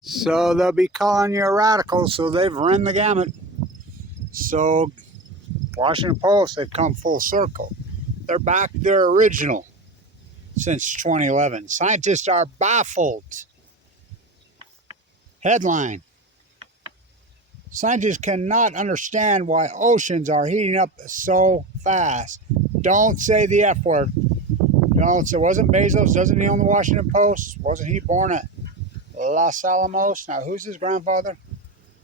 So they'll be calling you a radical, so they've run the gamut. So Washington Post had come full circle. They're back to their original since 2011. Scientists are baffled. Headline: Scientists cannot understand why oceans are heating up so fast. Don't say the F word. Don't say. Wasn't Bezos? Doesn't he own the Washington Post? Wasn't he born at Los Alamos? Now, who's his grandfather?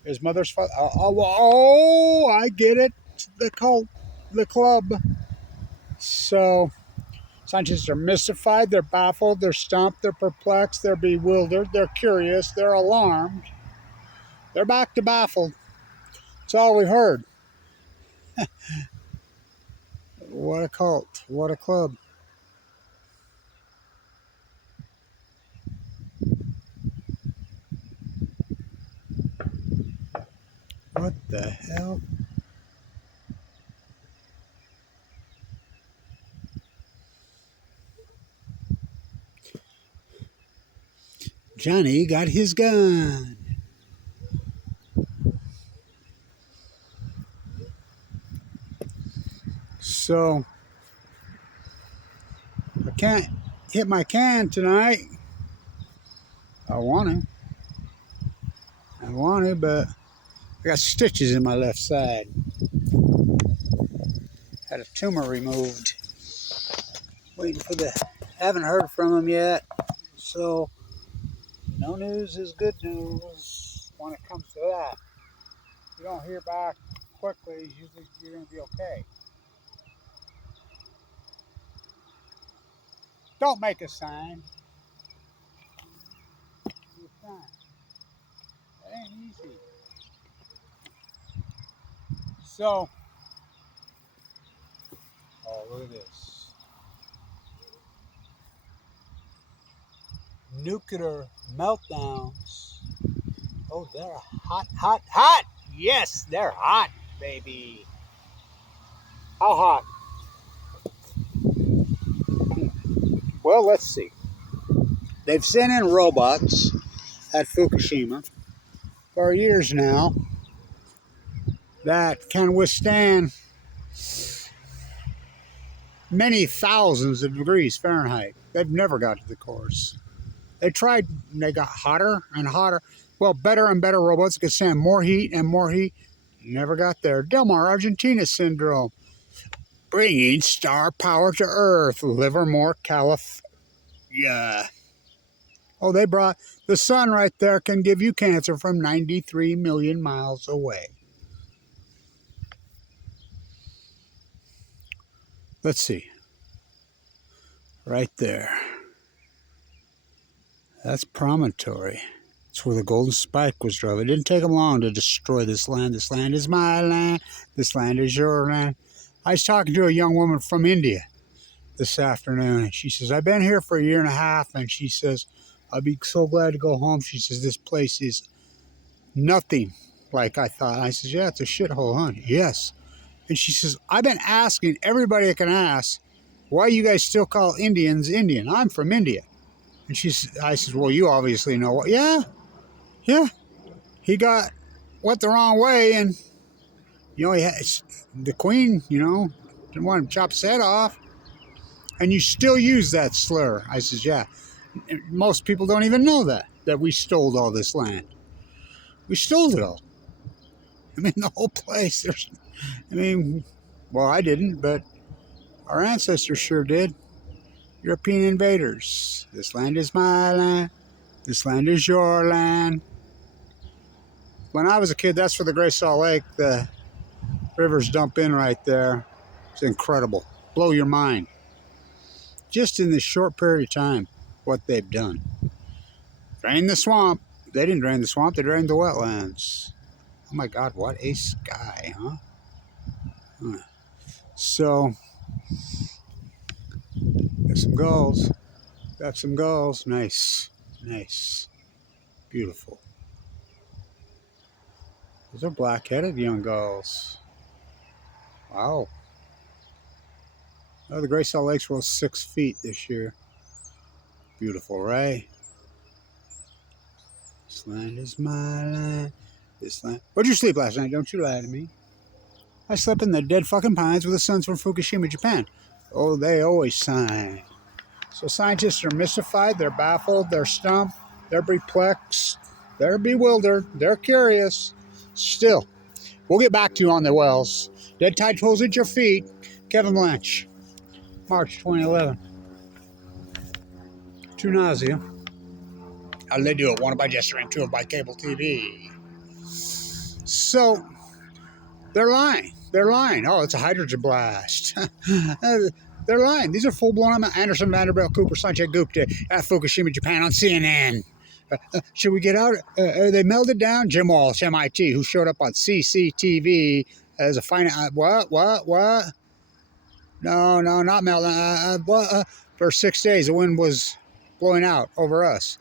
His mother's father? Oh, I get it. The cult, the club. So, scientists are mystified. They're baffled. They're stumped. They're perplexed. They're bewildered. They're curious. They're alarmed. They're back to baffled. That's all we've heard. What a cult. What a club. What the hell? Johnny got his gun. So, I can't hit my can tonight. I want to, but I got stitches in my left side. Had a tumor removed. Waiting for haven't heard from him yet. So, no news is good news when it comes to that. If you don't hear back quickly, usually you're going to be okay. Don't make a sign. Do a sign. That ain't easy. So, oh, look at this. Nuclear meltdowns. Oh, they're hot, hot, hot! Yes, they're hot, baby. How hot? Well, let's see. They've sent in robots at Fukushima for years now that can withstand many thousands of degrees Fahrenheit. They've never got to the cores. They tried, and they got hotter and hotter. Well, better and better robots could stand more heat and more heat. Never got there. Del Mar, Argentina syndrome. Bringing star power to Earth. Livermore, California. Oh, they brought the sun right there can give you cancer from 93 million miles away. Let's see. Right there. That's Promontory. It's where the Golden Spike was drove. It didn't take them long to destroy this land. This land is my land. This land is your land. I was talking to a young woman from India this afternoon. And she says, I've been here for a year and a half. And she says, I'll be so glad to go home. She says, this place is nothing like I thought. I says, yeah, it's a shithole, huh? Yes. And she says, I've been asking everybody I can ask, why you guys still call Indians Indian? I'm from India. And I says, well, you obviously know what. Yeah. He went the wrong way, and the queen, didn't want him to chop his head off, and you still use that slur. I says, yeah. Most people don't even know that we stole all this land. We stole it all. I mean, the whole place. Well, I didn't, but our ancestors sure did. European invaders. This land is my land. This land is your land. When I was a kid, that's where the Great Salt Lake, the rivers dump in right there. It's incredible. Blow your mind. Just in this short period of time, what they've done. Drain the swamp. They didn't drain the swamp, they drained the wetlands. Oh my God, what a sky, huh? So, got some gulls. Got some gulls. Nice. Beautiful. Those are black-headed young gulls. Wow. Oh, the Great Salt Lake's rose 6 feet this year. Beautiful, right? This land is my land. This land. Where'd you sleep last night? Don't you lie to me. I slept in the dead fucking pines with the suns from Fukushima, Japan. Oh, they always sign. So scientists are mystified, they're baffled, they're stumped, they're perplexed, they're bewildered, they're curious. Still, we'll get back to you on the wells. Dead tide pools at your feet. Kevin Blanch, March 2011. To nausea. How do they do it? One by gesturing, two by cable TV. So, they're lying. They're lying. Oh, it's a hydrogen blast. They're lying. These are full-blown Anderson, Vanderbilt, Cooper, Sanchez, Gupta at Fukushima, Japan on CNN. Should we get out? They melded down Jim Walsh, MIT, who showed up on CCTV as a what? No, not meltdown. For 6 days, the wind was blowing out over us.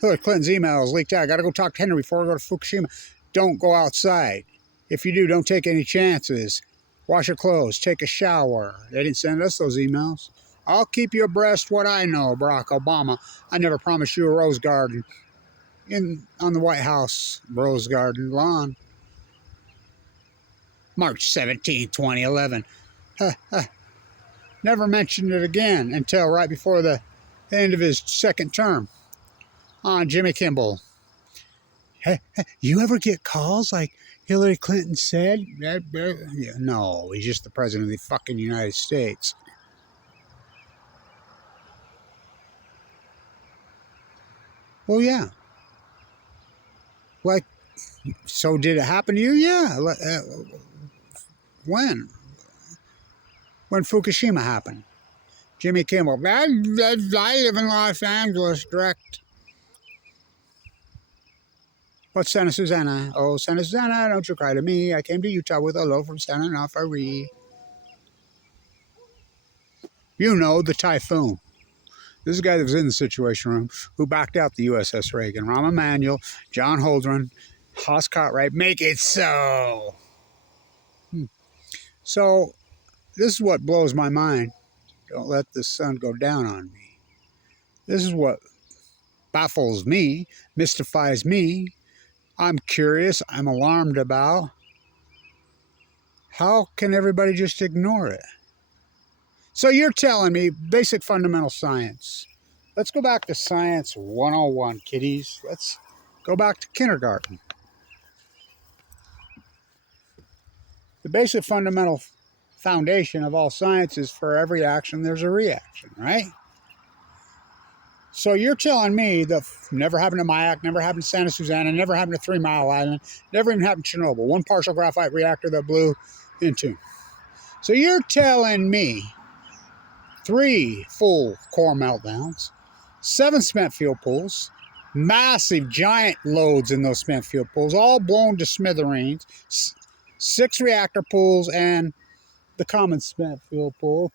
Hillary Clinton's emails leaked out. I got to go talk to Henry before I go to Fukushima. Don't go outside. If you do, don't take any chances. Wash your clothes. Take a shower. They didn't send us those emails. I'll keep you abreast what I know, Barack Obama. I never promised you a rose garden on the White House rose garden lawn. March 17, 2011. Never mentioned it again until right before the end of his second term on Jimmy Kimmel. Hey, you ever get calls like Hillary Clinton said? No, he's just the president of the fucking United States. Well, yeah. Like, so did it happen to you? Yeah. When? When Fukushima happened. Jimmy Kimmel. I live in Los Angeles, direct. What's Santa Susana? Oh, Santa Susana, don't you cry to me. I came to Utah with a load from Santa Fe. You know, the typhoon. This is a guy that was in the Situation Room who backed out the USS Reagan. Rahm Emanuel, John Holdren, Haas Cartwright, make it so. So, this is what blows my mind. Don't let the sun go down on me. This is what baffles me, mystifies me. I'm curious, I'm alarmed about. How can everybody just ignore it? So you're telling me basic fundamental science. Let's go back to Science 101, kiddies. Let's go back to kindergarten. The basic fundamental foundation of all science is for every action, there's a reaction, right? So you're telling me that never happened to Mayak, never happened to Santa Susana, never happened to 3 Mile Island, never even happened to Chernobyl. One partial graphite reactor that blew into. So you're telling me 3 full core meltdowns, 7 spent fuel pools, massive giant loads in those spent fuel pools, all blown to smithereens, 6 reactor pools, and the common spent fuel pool.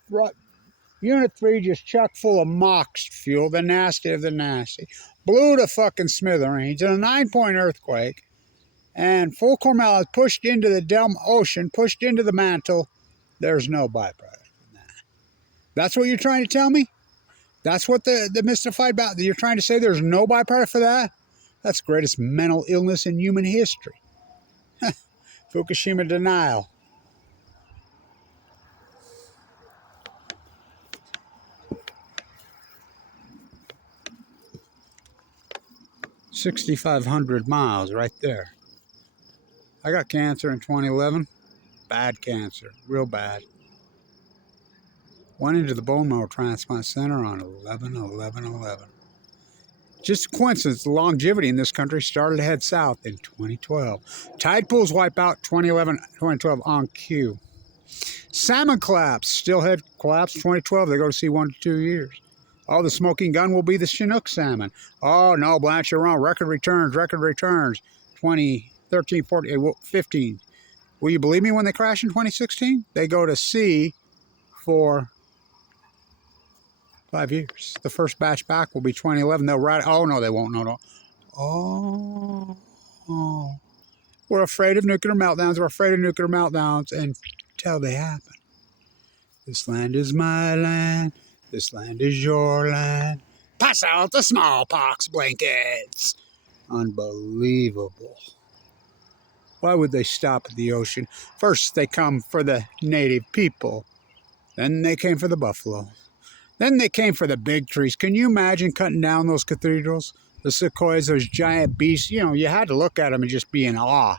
Unit 3 just chock full of moxed fuel, the nasty of the nasty. Blew to fucking smithereens in a 9-point earthquake. And full core meltdown pushed into the Delm Ocean, pushed into the mantle. There's no byproduct from that. That's what you're trying to tell me? That's what the mystified about. You're trying to say there's no byproduct for that? That's the greatest mental illness in human history. Fukushima denial. $6,500 miles right there. I got cancer in 2011. Bad cancer. Real bad. Went into the bone marrow transplant center on 11/11/11. Just a coincidence, the longevity in this country started to head south in 2012. Tide pools wipe out 2011-2012 on cue. Salmon collapse, steelhead collapse 2012. They go to sea 1 to 2 years. Oh, the smoking gun will be the Chinook salmon. Oh, no, Blanche, you're wrong. Record returns. 2013, 14, 15. Will you believe me when they crash in 2016? They go to sea for 5 years. The first batch back will be 2011. They'll ride. Oh, no, they won't. No. Oh. We're afraid of nuclear meltdowns. We're afraid of nuclear meltdowns until they happen. This land is my land. This land is your land. Pass out the smallpox blankets. Unbelievable. Why would they stop at the ocean? First, they come for the native people. Then they came for the buffalo. Then they came for the big trees. Can you imagine cutting down those cathedrals? The sequoias, those giant beasts. You know, you had to look at them and just be in awe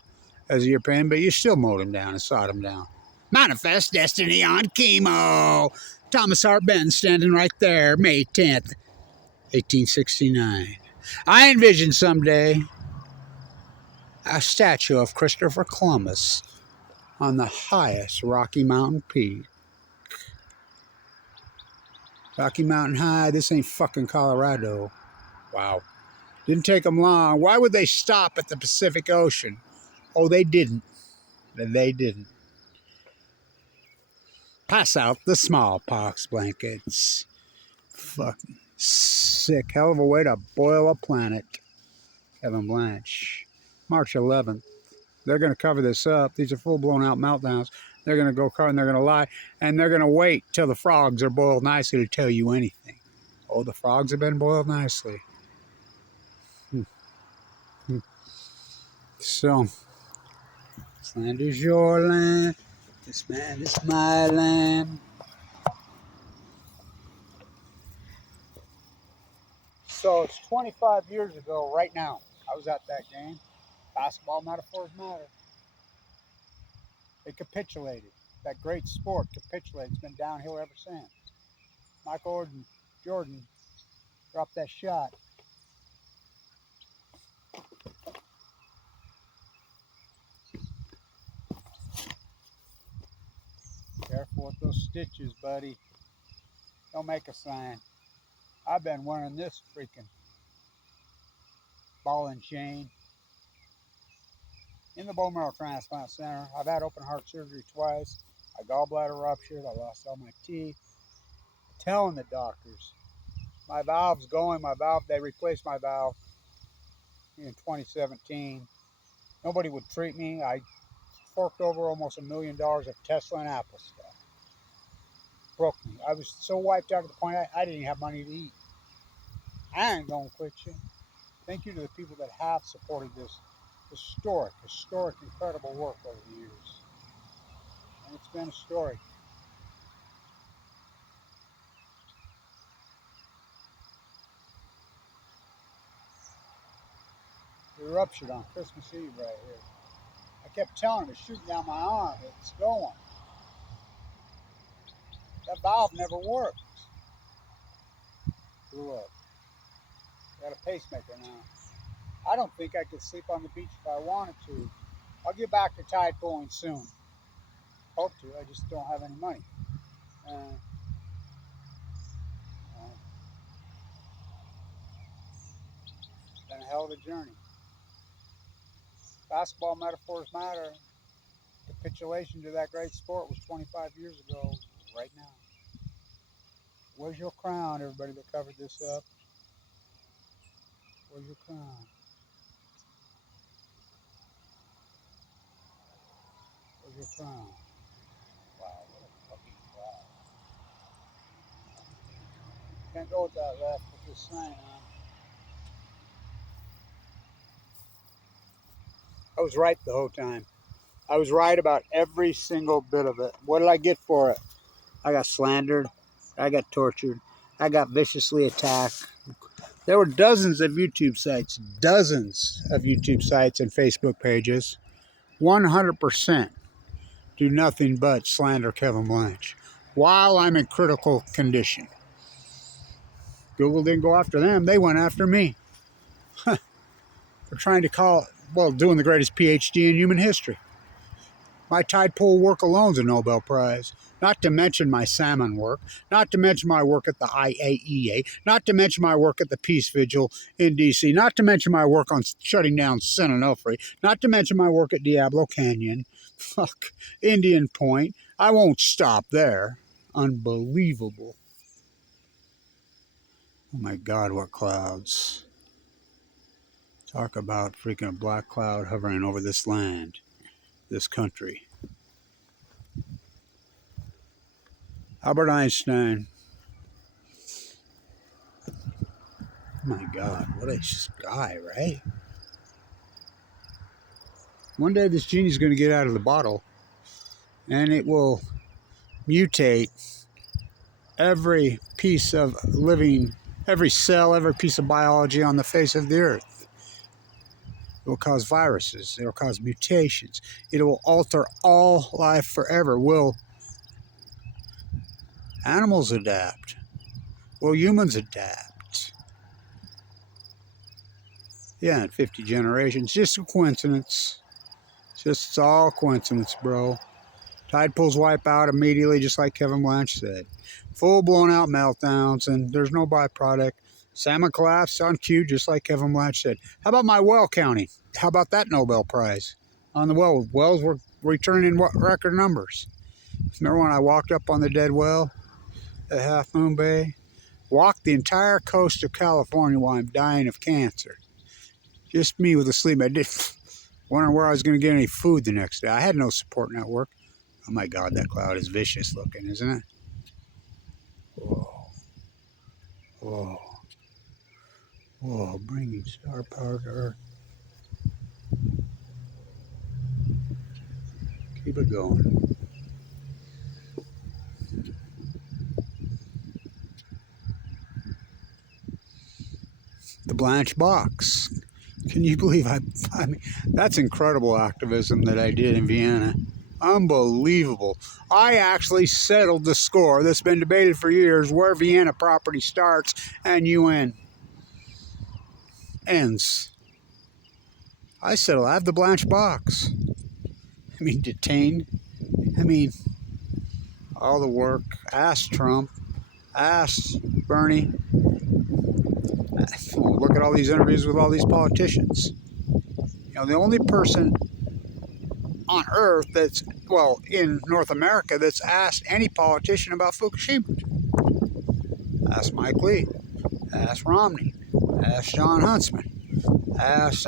as a European, but you still mowed them down and sawed them down. Manifest Destiny on chemo. Thomas Hart Benton standing right there, May 10th, 1869. I envision someday a statue of Christopher Columbus on the highest Rocky Mountain peak. Rocky Mountain High, this ain't fucking Colorado. Wow. Didn't take them long. Why would they stop at the Pacific Ocean? Oh, they didn't. They didn't. Pass out the smallpox blankets. Fucking sick. Hell of a way to boil a planet. Kevin Blanche. March 11th. They're going to cover this up. These are full-blown out meltdowns. They're going to go car and they're going to lie. And they're going to wait till the frogs are boiled nicely to tell you anything. Oh, the frogs have been boiled nicely. So, this land is your land. This land is my land. So, it's 25 years ago right now. I was at that game. Basketball metaphors matter. They capitulated. That great sport capitulated. It's been downhill ever since. Michael Jordan dropped that shot. Careful with those stitches, buddy. Don't make a sign. I've been wearing this freaking ball and chain in the bone marrow transplant center. I've had open heart surgery twice. My gallbladder ruptured. I lost all my teeth. Telling the doctors, my valve's going. They replaced my valve in 2017. Nobody would treat me. I forked over almost $1 million of Tesla and Apple stuff. Broke me. I was so wiped out to the point I didn't even have money to eat. I ain't gonna quit you. Thank you to the people that have supported this historic, incredible work over the years. And it's been a story. It ruptured on Christmas Eve right here. I kept telling him it's shooting down my arm. It's going. That valve never worked. Blew up. Got a pacemaker now. I don't think I could sleep on the beach if I wanted to. I'll get back to tide pooling soon. Hope to. I just don't have any money. It's been a hell of a journey. Basketball metaphors matter. Capitulation to that great sport was 25 years ago, right now. Where's your crown, everybody that covered this up? Where's your crown? Where's your crown? Wow, what a fucking crowd. Can't go with that left with this sign on. I was right the whole time. I was right about every single bit of it. What did I get for it? I got slandered. I got tortured. I got viciously attacked. There were dozens of YouTube sites and Facebook pages. 100% do nothing but slander Kevin Blanche while I'm in critical condition. Google didn't go after them. They went after me. They're trying to doing the greatest PhD in human history. My tide pool work alone's a Nobel Prize. Not to mention my salmon work. Not to mention my work at the IAEA. Not to mention my work at the Peace Vigil in D.C. Not to mention my work on shutting down San Onofre. Not to mention my work at Diablo Canyon. Fuck. Indian Point. I won't stop there. Unbelievable. Oh my God, what clouds. Talk about freaking a black cloud hovering over this land, this country. Albert Einstein. Oh my God, what a guy, right? One day this genie's going to get out of the bottle, and it will mutate every piece of living, every cell, every piece of biology on the face of the earth. It will cause viruses. It will cause mutations. It will alter all life forever. Will animals adapt? Will humans adapt? Yeah, in 50 generations. Just a coincidence. It's all coincidence, bro. Tide pools wipe out immediately, just like Kevin Blanch said. Full blown out meltdowns, and there's no byproduct. Salmon collapse on cue, just like Kevin Blanch said. How about my well county? How about that Nobel Prize on the well? Wells were returning what record numbers? Remember when I walked up on the dead well at Half Moon Bay? Walked the entire coast of California while I'm dying of cancer. Just me with a sleep. I did wondering where I was going to get any food the next day. I had no support network. Oh my God, that cloud is vicious looking, isn't it? Whoa. Whoa. Whoa, bringing star power to Earth. Keep it going. The Blanch box. Can you believe I mean, that's incredible activism that I did in Vienna. Unbelievable. I actually settled the score that's been debated for years, where Vienna property starts and UN ends. I settled. I have the Blanch box. I mean, detained. I mean, all the work. Ask Trump. Ask Bernie. Look at all these interviews with all these politicians. You know, the only person on Earth that's, well, in North America, that's asked any politician about Fukushima. Ask Mike Lee. Ask Romney. Ask John Huntsman. Ask,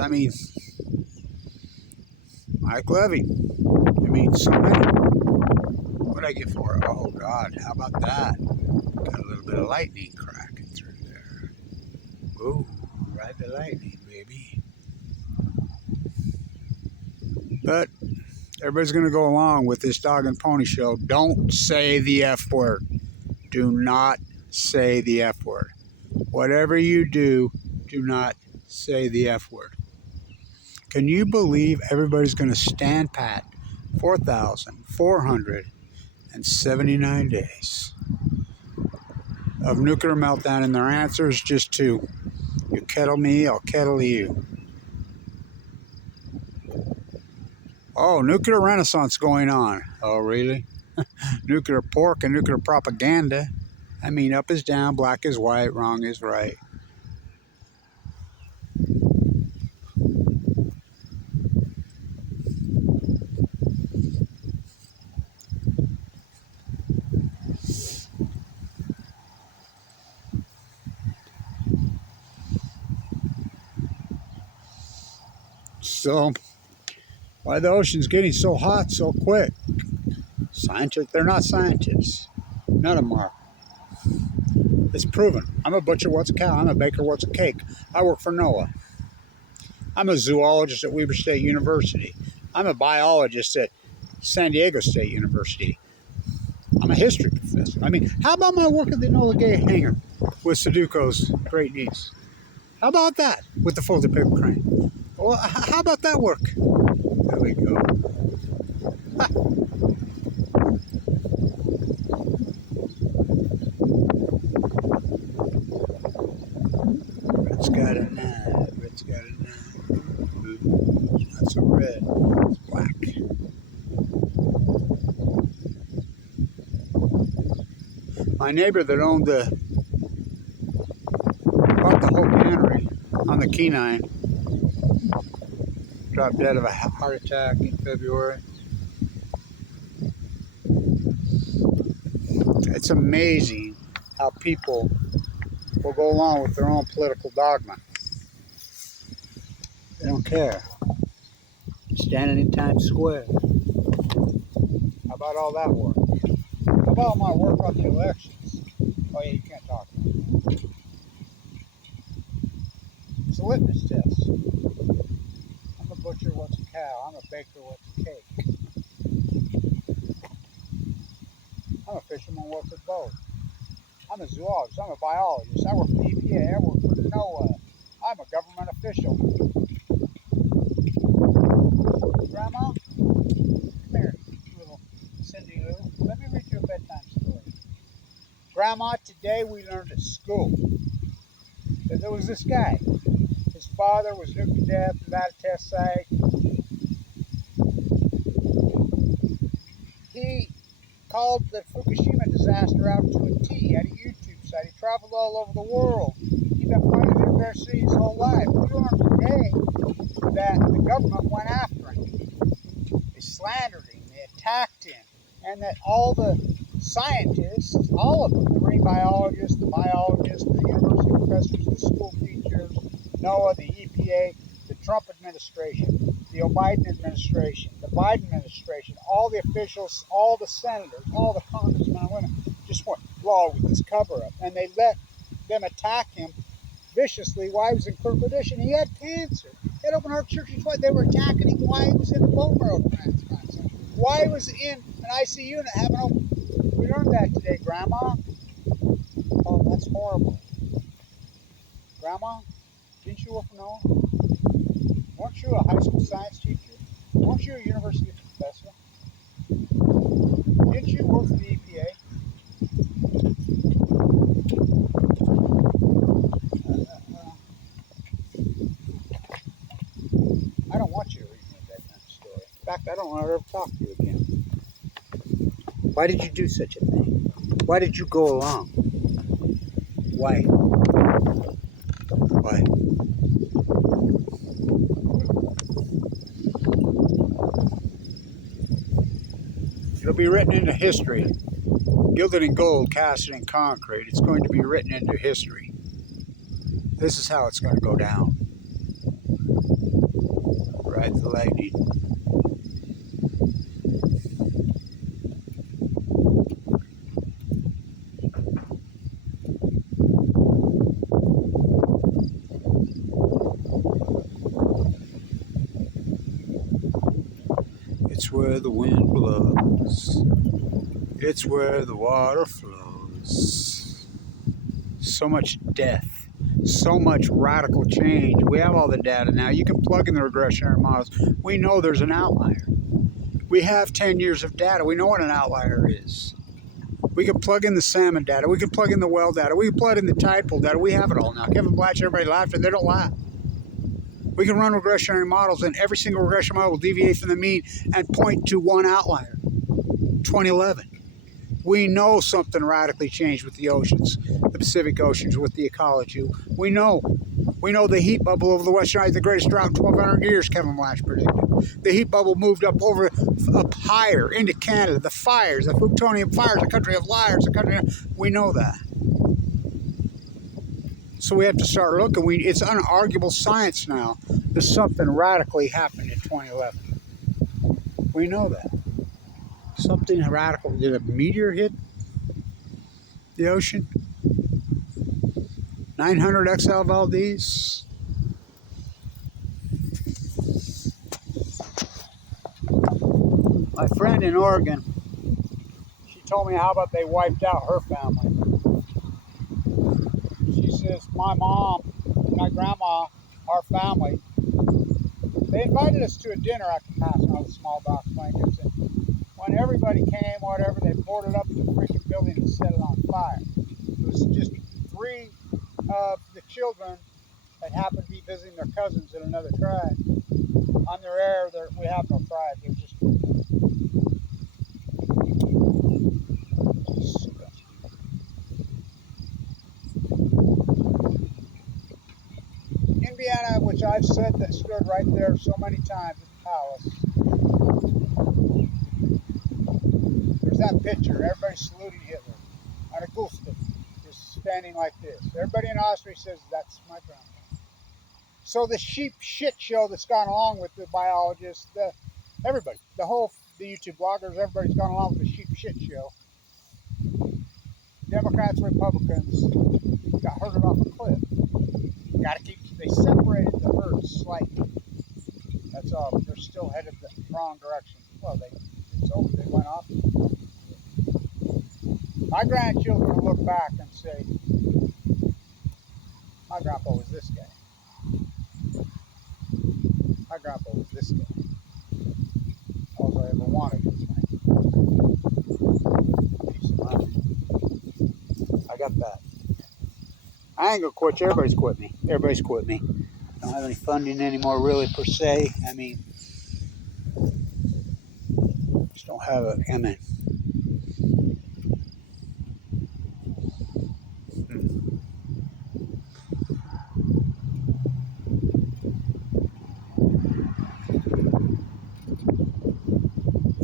Mike Levy. So many. What did I get for it? Oh, God, how about that? Got a little bit of lightning cracking through there. Ooh, ride the lightning, baby. But everybody's going to go along with this dog and pony show. Don't say the F word. Do not say the F word. Whatever you do, do not say the F word. Can you believe everybody's going to stand pat 4,479 days of nuclear meltdown, and their answer is just two. You kettle me, I'll kettle you. Oh, nuclear renaissance going on. Oh, really? Nuclear pork and nuclear propaganda. Up is down, black is white, wrong is right. So, why the ocean's getting so hot so quick? Scientists, they're not scientists. None of them are. It's proven. I'm a butcher, what's a cow? I'm a baker, what's a cake? I work for NOAA. I'm a zoologist at Weber State University. I'm a biologist at San Diego State University. I'm a history professor. How about my work at the Enola Gay Hangar with Sudoku's great niece? How about that with the folded paper crane? Well, how about that work? There we go. Red's got a knife. Red's got a knife. It's not so red. It's black. My neighbor that bought the whole cannery on the Kenai dropped dead of a heart attack in February. It's amazing how people will go along with their own political dogma. They don't care. Standing in Times Square. How about all that work? How about my work on the elections? Oh yeah, you can't talk about that. It's a litmus test. I'm a butcher, what's a cow? I'm a baker with a cake. I'm a fisherman, work at both. I'm a zoologist, I'm a biologist, I work for the EPA, I work for NOAA. I'm a government official. Grandma, come here, little Cindy Lou. Let me read you a bedtime story. Grandma, today we learned at school that there was this guy. His father was nuked to death without a test site. He called the FUKUSHIMA disaster out to a T. He had a YouTube site. He traveled all over the world. He'd been going to university his whole life. We learned today that the government went after him. They slandered him. They attacked him. And that all the scientists, all of them, the marine biologists, the university professors, the school teachers, NOAA, the EPA, the Trump administration, the Biden administration, the Biden administration, all the officials, all the senators, all the congressmen and women just went raw with this cover-up. And they let them attack him viciously while he was in critical condition. He had cancer. He had open heart surgery twice. They were attacking him while he was in the bone marrow transplant center. While he was in an ICU unit having open. We learned that today, Grandma. Oh, that's horrible. Grandma, didn't you work for NOAA? Weren't you a high school science teacher? Weren't you a university professor? Didn't you work for the EPA? I don't want you to read me that kind of story. In fact, I don't want to ever talk to you again. Why did you do such a thing? Why did you go along? Why? Why? It'll be written into history. Gilded in gold, casted in concrete. It's going to be written into history. This is how it's going to go down. Ride the lightning. It's where the wind blows. It's where the water flows. So much death. So much radical change. We have all the data now. You can plug in the regressionary models. We know there's an outlier. We have 10 years of data. We know what an outlier is. We can plug in the salmon data. We can plug in the well data. We can plug in the tide pool data. We have it all now. Kevin Blatch, everybody laughed, and they don't laugh. We can run regressionary models, and every single regression model will deviate from the mean and point to one outlier. 2011. We know something radically changed with the oceans, the Pacific Oceans, with the ecology. We know the heat bubble over the Western Ice, the greatest drought in 1,200 years, Kevin Blatch predicted. The heat bubble moved up higher into Canada. The fires, the Plutonian fires, a country of liars, we know that. So we have to start looking. It's unarguable science now that something radically happened in 2011. We know that. Something radical. Did a meteor hit the ocean? 900 XL Valdez? My friend in Oregon, she told me how about they wiped out her family. She says, my mom, my grandma, our family, they invited us to a dinner after passing all the small box blankets. And when everybody came, whatever, they boarded up the freaking building and set it on fire. It was just 3 of the children that happened to be visiting their cousins in another tribe. On their air, we have no tribe. They're just Indiana, which I've said that stood right there so many times at the palace. There's that picture. Everybody saluting Hitler. And a Gustav is standing like this. Everybody in Austria says, that's my grandpa. So the sheep shit show that's gone along with the biologists, everybody, the YouTube bloggers, everybody's gone along with the sheep shit show. Democrats, Republicans got herded off a cliff. They separated the herd slightly. That's all. They're still headed wrong direction. Well, it's over. They went off. My grandchildren will look back and say, my grandpa was this guy. My grandpa was this guy. All I ever wanted was my peace of mind. I got that. I ain't gonna quit you. Everybody's quit me. Everybody's quit me. Don't have any funding anymore, really, per se. I mean, just don't have it. I mean,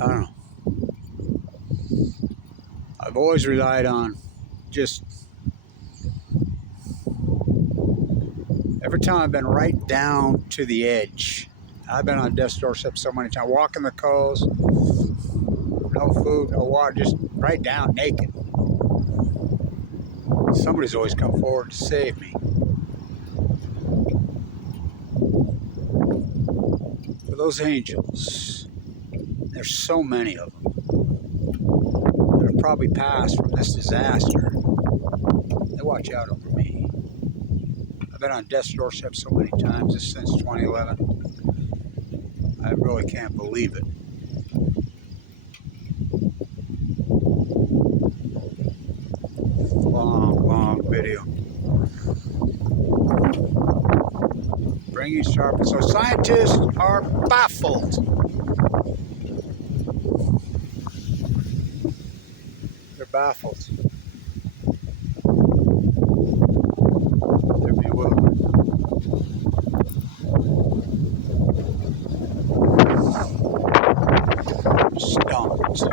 I don't know. I've always relied on just every time I've been right down to the edge. I've been on death's doorstep so many times, walking the coast, no food, no water, just right down naked. Somebody's always come forward to save me. For those angels, there's so many of them that have probably passed from this disaster. They watch out over me. I've been on death's doorstep so many times since 2011. I really can't believe it. Long video. Bringing sharp. So scientists are baffled. They're baffled. They're bewildered. Stumped.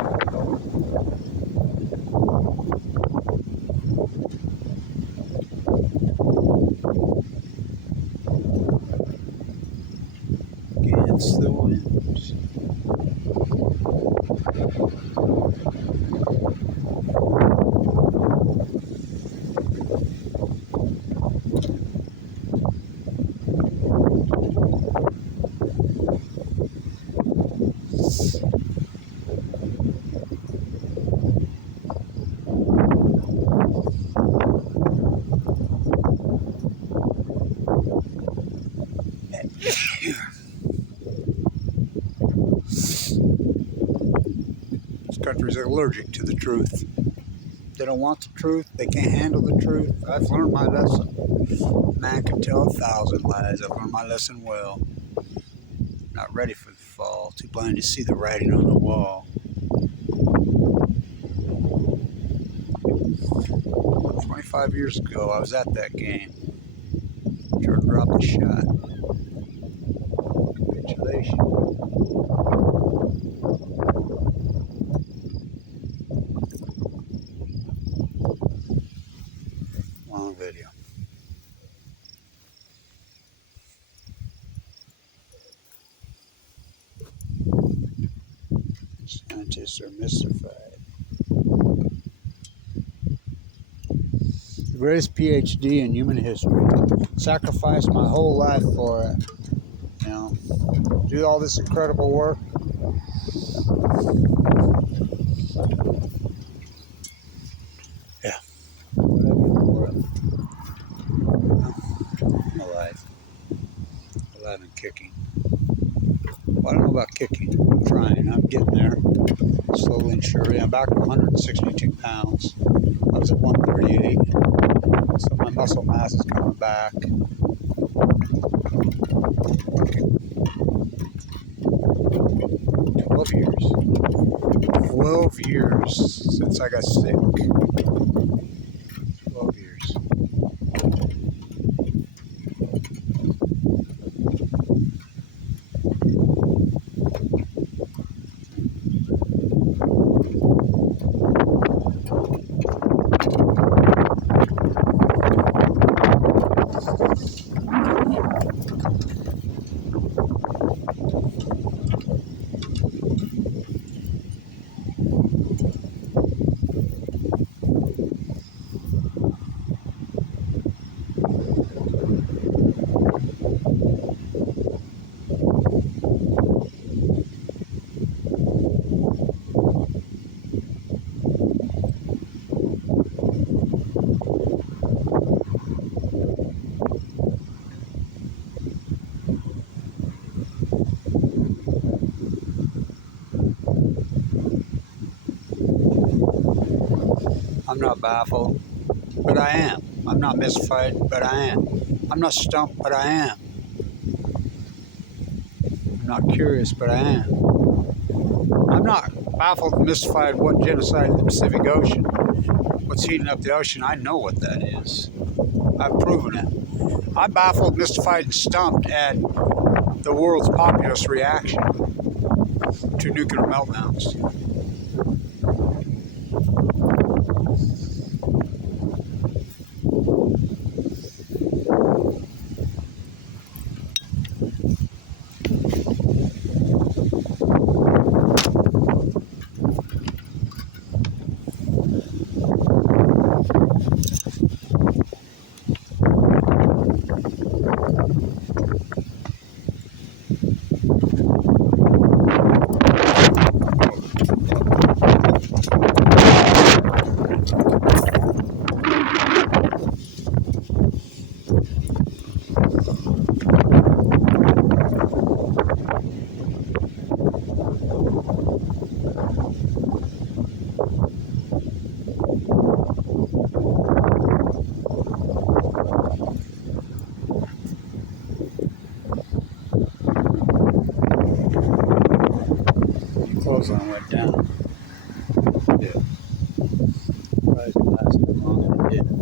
Against the wind. This country's allergic to the truth. They don't want the truth. They can't handle the truth. I've learned my lesson. Man can tell 1,000 lies. I've learned my lesson well. Not ready for the fall. Too blind to see the writing on the wall. 25 years ago, I was at that game. Jordan dropped the shot. Congratulations. Long video. Scientists are mystified. The greatest PhD in human history. Sacrificed my whole life for it. You know, do all this incredible work. Yeah. Whatever in the world. I'm alive. Alive and kicking. Well, I don't know about kicking. I'm trying. I'm getting there. Slowly and surely. I'm back to 162 pounds. I was at 138. So my muscle mass is coming back. Okay. 12 years. 12 years since I got sick. 12 years. I'm not baffled, but I am. I'm not mystified, but I am. I'm not stumped, but I am. I'm not curious, but I am. I'm not baffled and mystified what genocide in the Pacific Ocean. What's heating up the ocean, I know what that is. I've proven it. I'm baffled, mystified, and stumped at the world's populace reaction to nuclear meltdowns. Clothesline went down. Yeah. Probably lasted longer than it did.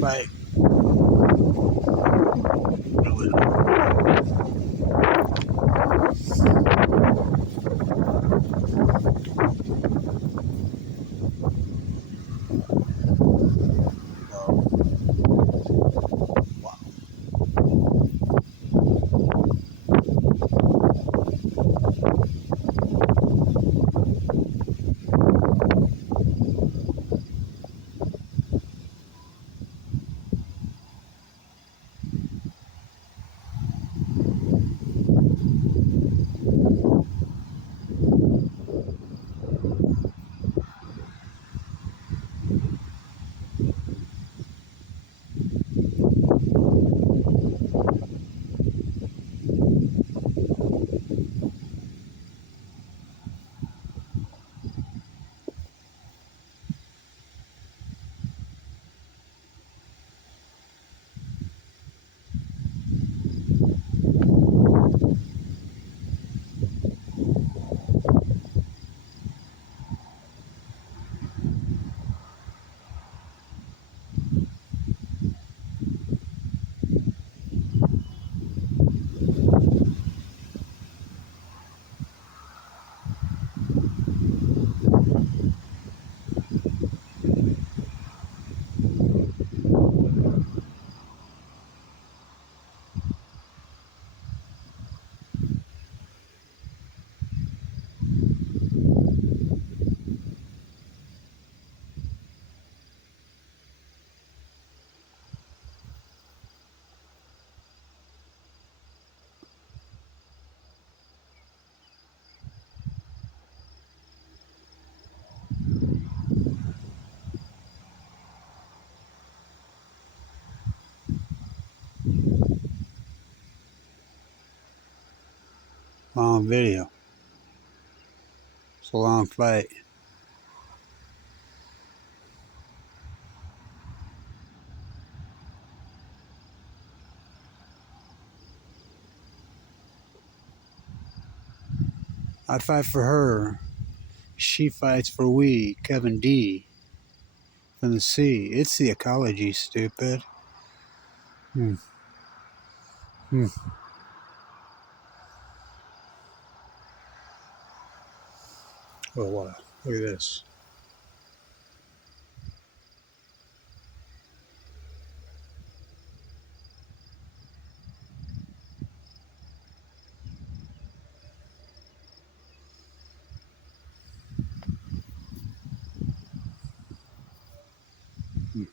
fight. Long video. It's a long fight. I fight for her. She fights for we, Kevin D. From the sea. It's the ecology, stupid. Hmm. Oh, wow. Look at this. Hmm.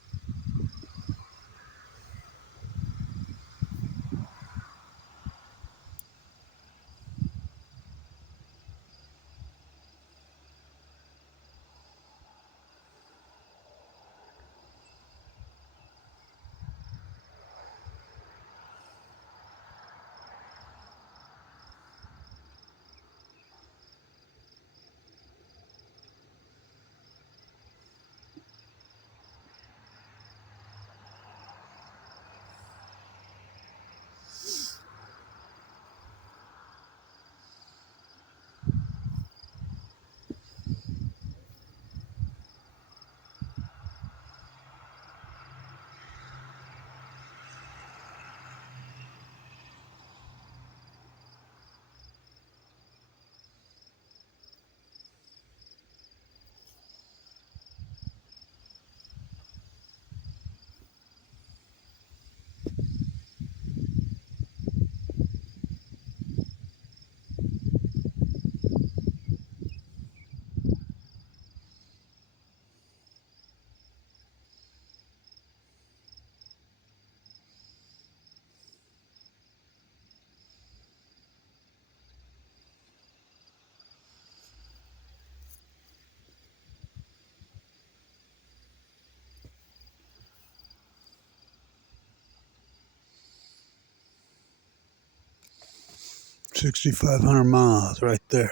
6,500 miles right there.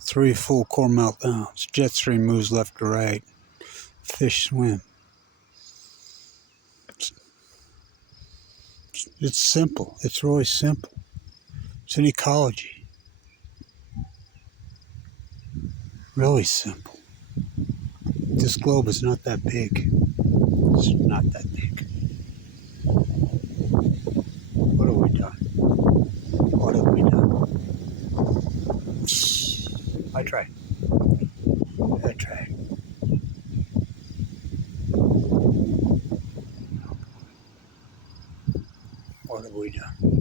3 full core meltdowns. Jet stream moves left to right. Fish swim. It's simple. It's really simple. It's an ecology. Really simple. This globe is not that big. It's not that thick. What have we done? What have we done? I tried. I tried. What have we done?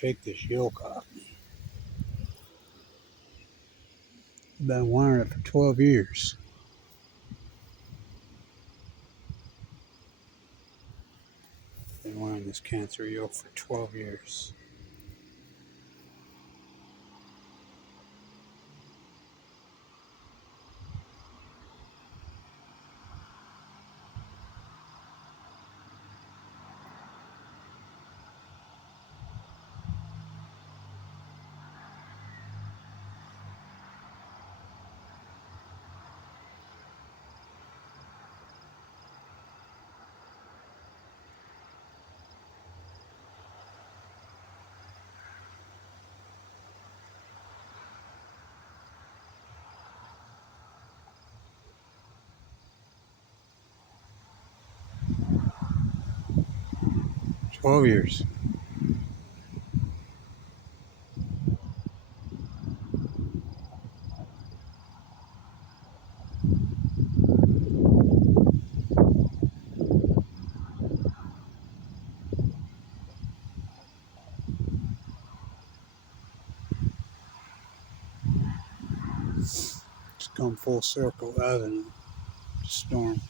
Take this yoke off me. I've been wearing it for 12 years. Been wearing this cancer yoke for 12 years. "12 years. It's come full circle, hasn't it? Storm.